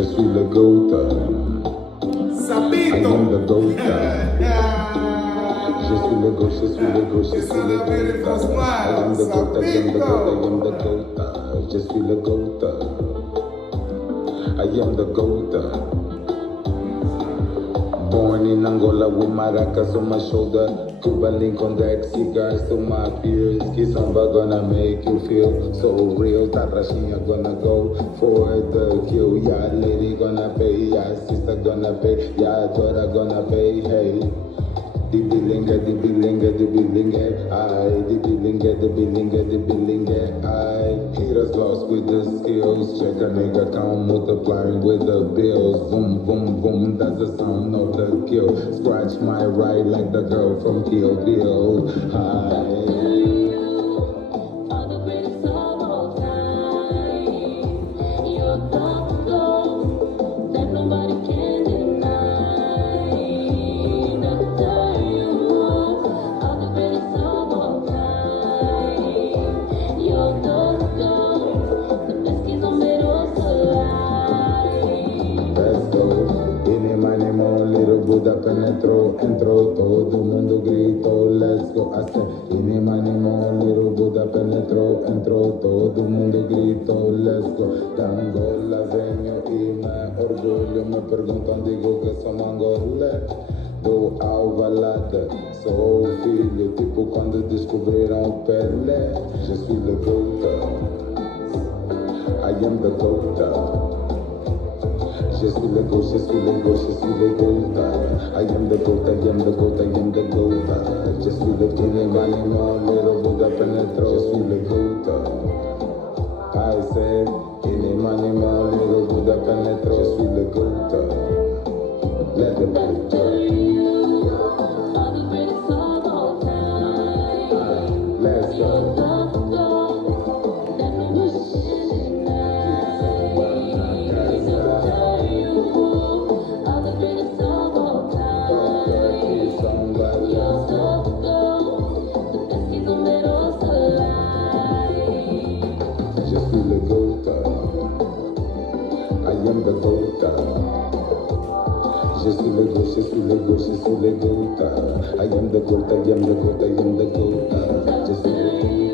Je suis le GOAT. Sapito. I am the GOAT. Je suis le GOAT, je suis le GOAT, je suis le GOAT. I am the GOAT, I am the GOAT, I am the GOAT. Je suis le GOAT. I am the GOAT. Born in Angola with maracas on my shoulder, Cuban link on deck, cigars to my peers. Kizomba gonna make you feel so real. Tarashinha gonna go for the kill. Yeah, lady gonna pay, yeah, sister gonna pay, yeah, daughter gonna pay. Hey, the bilingue, aye, the bilingue, aye. Haters lost with the skills. Check a nigga count, multiplying with the bills. Boom, boom, boom, that's the sound of the kill. Scratch my right like the girl from Kill Bill. Aye. Buda penetró, entró, todo el mundo gritó, let's go. I said, inimanimo, little Buda penetró, entró, todo el mundo gritó, let's go. Tango, la vengo y me orgullo, me preguntan, digo que somos angolé. Do alvalada, sou filho, tipo quando descobriram Pelé. Je suis le GOAT, I am the GOAT. Je suis le GOAT, je suis le GOAT, je suis le GOAT. I am the GOAT, I am the GOAT, I am the GOAT. Je suis le king, animal, little Buddha penetro. Je suis le GOAT. I said, king, animal, little Buddha penetro. Je suis le GOAT. Let the beat Let's go. I am the GOAT. Je suis le GOAT, je suis le GOAT, je suis le GOAT. I am the GOAT, I am the GOAT, I am the GOAT. Je suis le GOAT.